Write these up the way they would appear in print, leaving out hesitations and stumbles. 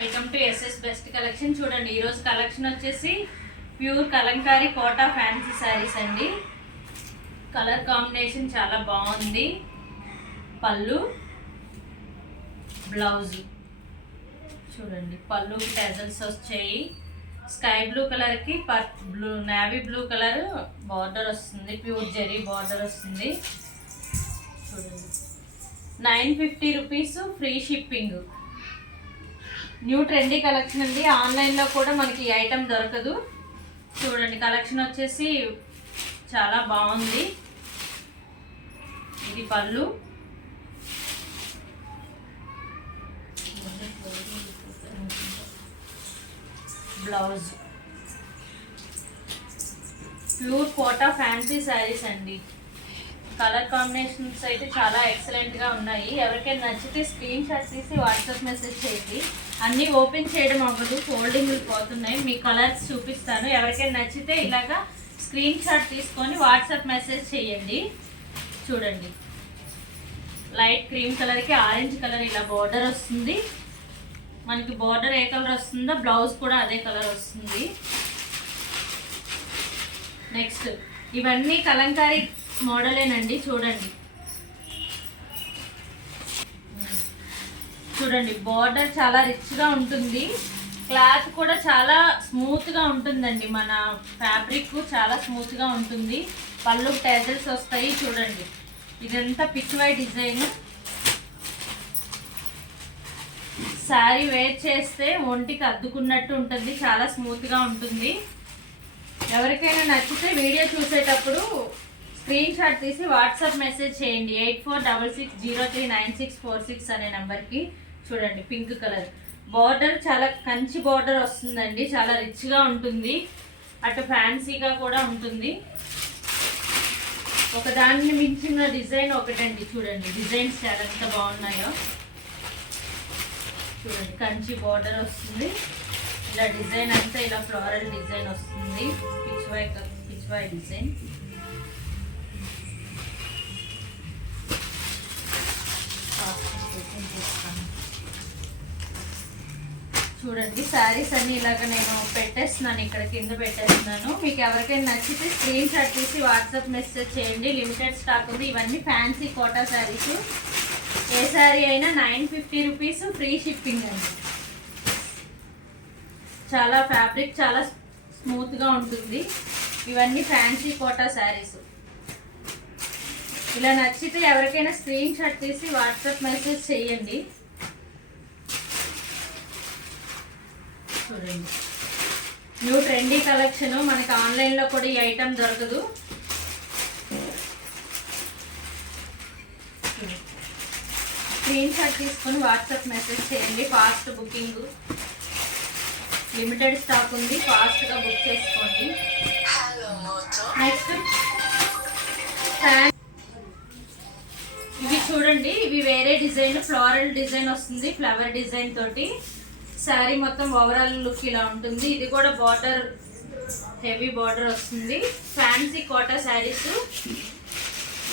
Welcome to SS best collection. చూడండి, ఈరోజు collection వచ్చేసి ప్యూర్ కలంకారీ కోటా ఫ్యాన్సీ శారీస్ అండి. కలర్ కాంబినేషన్ చాలా బాగుంది. పళ్ళు, బ్లౌజ్ చూడండి, పళ్ళు టెజల్స్ వచ్చాయి. స్కై బ్లూ కలర్కి నేవీ బ్లూ కలర్ బార్డర్ వస్తుంది. ప్యూర్ జరీ బార్డర్ వస్తుంది. చూడండి, 950 rupees, free shipping. New trendy collection అండి. ఆన్లైన్లో కూడా మనకి ఈ ఐటమ్ దొరకదు. చూడండి, కలెక్షన్ వచ్చేసి చాలా బాగుంది. ఇది పళ్ళు, blouse. Pure Kota fancy saris అండి. కలర్ కాంబినేషన్స్ అయితే చాలా ఎక్సలెంట్గా ఉన్నాయి. ఎవరికైనా నచ్చితే స్క్రీన్ షాట్ తీసి వాట్సాప్ మెసేజ్ చేయండి. అన్నీ ఓపెన్ చేయడం అవ్వదు, ఫోల్డింగ్లు పోతున్నాయి. మీ కలర్స్ చూపిస్తాను. ఎవరికైనా నచ్చితే ఇలాగా స్క్రీన్ షాట్ తీసుకొని వాట్సాప్ మెసేజ్ చేయండి. చూడండి, లైట్ క్రీమ్ కలర్కి ఆరెంజ్ కలర్ ఇలా బార్డర్ వస్తుంది. మనకి బార్డర్ ఏ కలర్ వస్తుందో బ్లౌజ్ కూడా అదే కలర్ వస్తుంది. నెక్స్ట్, ఇవన్నీ కలంకారీ మోడలేనండి. చూడండి, బార్డర్ చాలా రిచ్గా ఉంటుంది. క్లాత్ కూడా చాలా స్మూత్గా ఉంటుందండి. మన ఫ్యాబ్రిక్ చాలా స్మూత్గా ఉంటుంది. పళ్ళు టెజల్స్ వస్తాయి. చూడండి, ఇదంతా పిచ్వై డిజైన్. శారీ వేర్ చేస్తే ఒంటికి అద్దుకున్నట్టు ఉంటుంది. చాలా స్మూత్గా ఉంటుంది. ఎవరికైనా నచ్చితే వీడియో చూసేటప్పుడు స్క్రీన్ షాట్ తీసి వాట్సాప్ మెసేజ్ చేయండి. 8466039646 అనే నెంబర్కి. చూడండి, పింక్ కలర్ బార్డర్ చాలా కంచి బార్డర్ వస్తుందండి. చాలా రిచ్గా ఉంటుంది. అటు ఫ్యాన్సీగా కూడా ఉంటుంది. ఒకదాన్ని మించిన డిజైన్ ఒకటండి. చూడండి, డిజైన్స్ చాలా ఎంత బాగున్నాయో. చూడండి, కంచి బార్డర్ వస్తుంది. ఇలా డిజైన్ అంతా ఇలా ఫ్లోరల్ డిజైన్ వస్తుంది. పిచ్వై డిజైన్. చూడండి, శారీస్ అన్ని ఇలాగ నేను పెట్టేస్తున్నాను. ఇక్కడ కింద పెట్టేస్తున్నాను. మీకు ఎవరికైనా నచ్చితే స్క్రీన్ షాట్ తీసి వాట్సాప్ మెసేజ్ చేయండి. లిమిటెడ్ స్టాక్ ఉంది. ఇవన్నీ ఫ్యాన్సీ కోటా శారీస్. ఏ శారీ అయినా 950 రూపీస్, ఫ్రీ షిప్పింగ్ అండి. చాలా ఫ్యాబ్రిక్ చాలా స్మూత్గా ఉంటుంది. ఇవన్నీ ఫ్యాన్సీ కోటా శారీస్. ఇలా నచ్చితే ఎవరికైనా స్క్రీన్ షాట్ తీసి వాట్సాప్ మెసేజ్ చేయండి. చూడండి, న్యూ ట్రెండీ కలెక్షన్. మనకి ఆన్లైన్లో కూడా ఈ ఐటమ్ దొరకదు. స్క్రీన్ షాట్ తీసుకొని వాట్సాప్ మెసేజ్ చేయండి. Fast booking. లిమిటెడ్ స్టాక్ ఉంది. ఫాస్ట్గా బుక్ చేసుకోండి. నెక్స్ట్, ఇవి చూడండి, ఇవి వేరే డిజైన్. ఫ్లోరల్ డిజైన్ వస్తుంది, ఫ్లవర్ డిజైన్ తోటి. శారీ మొత్తం ఓవరాల్ లుక్ ఇలా ఉంటుంది. ఇది కూడా బార్డర్ హెవీ బార్డర్ వస్తుంది. ఫ్యాన్సీ కోటా శారీస్.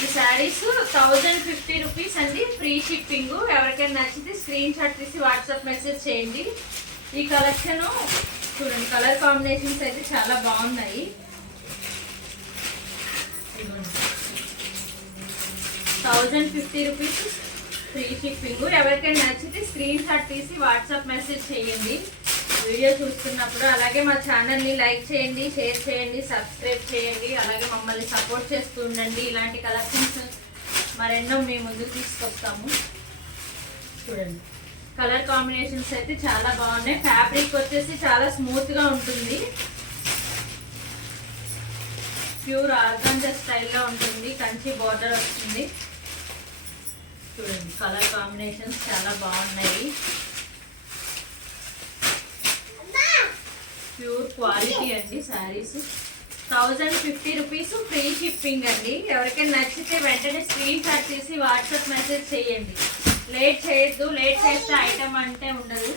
ఈ శారీస్ 1050 రూపీస్ అండి, ఫ్రీ షిప్పింగ్. ఎవరికైనా నచ్చితే స్క్రీన్ షాట్ తీసి వాట్సాప్ మెసేజ్ చేయండి. ఈ కలెక్షన్ చూడండి, కలర్ కాంబినేషన్స్ అయితే చాలా బాగున్నాయి. 1050 రూపీస్, ఫ్రీ షిప్పింగ్. ఎవరికైనా నచ్చితే స్క్రీన్ షాట్ తీసి వాట్సాప్ మెసేజ్ చేయండి వీడియో చూస్తున్నప్పుడు. అలాగే మా ఛానల్ని లైక్ చేయండి, షేర్ చేయండి, సబ్స్క్రైబ్ చేయండి. అలాగే మమ్మల్ని సపోర్ట్ చేస్తూ ఉండండి. ఇలాంటి కలెక్షన్స్ మరెన్నో మేము ముందుకు తీసుకొస్తాము. చూడండి, కలర్ కాంబినేషన్స్ అయితే చాలా బాగున్నాయి. ఫ్యాబ్రిక్ వచ్చేసి చాలా స్మూత్గా ఉంటుంది. ప్యూర్ ఆర్గాంజా స్టైల్లో ఉంటుంది. కంచి బార్డర్ వస్తుంది. చూడండి, కలర్ కాంబినేషన్స్ చాలా బాగున్నాయి. ప్యూర్ క్వాలిటీ అండి శారీస్. 1050 రూపీస్, ఫ్రీ షిప్పింగ్ అండి. ఎవరికైనా నచ్చితే వెంటనే స్క్రీన్ షాట్ తీసి వాట్సాప్ మెసేజ్ చేయండి. లేట్ చేయొద్దు. లేట్ చేస్తే ఐటమ్ అంటే ఉండదు.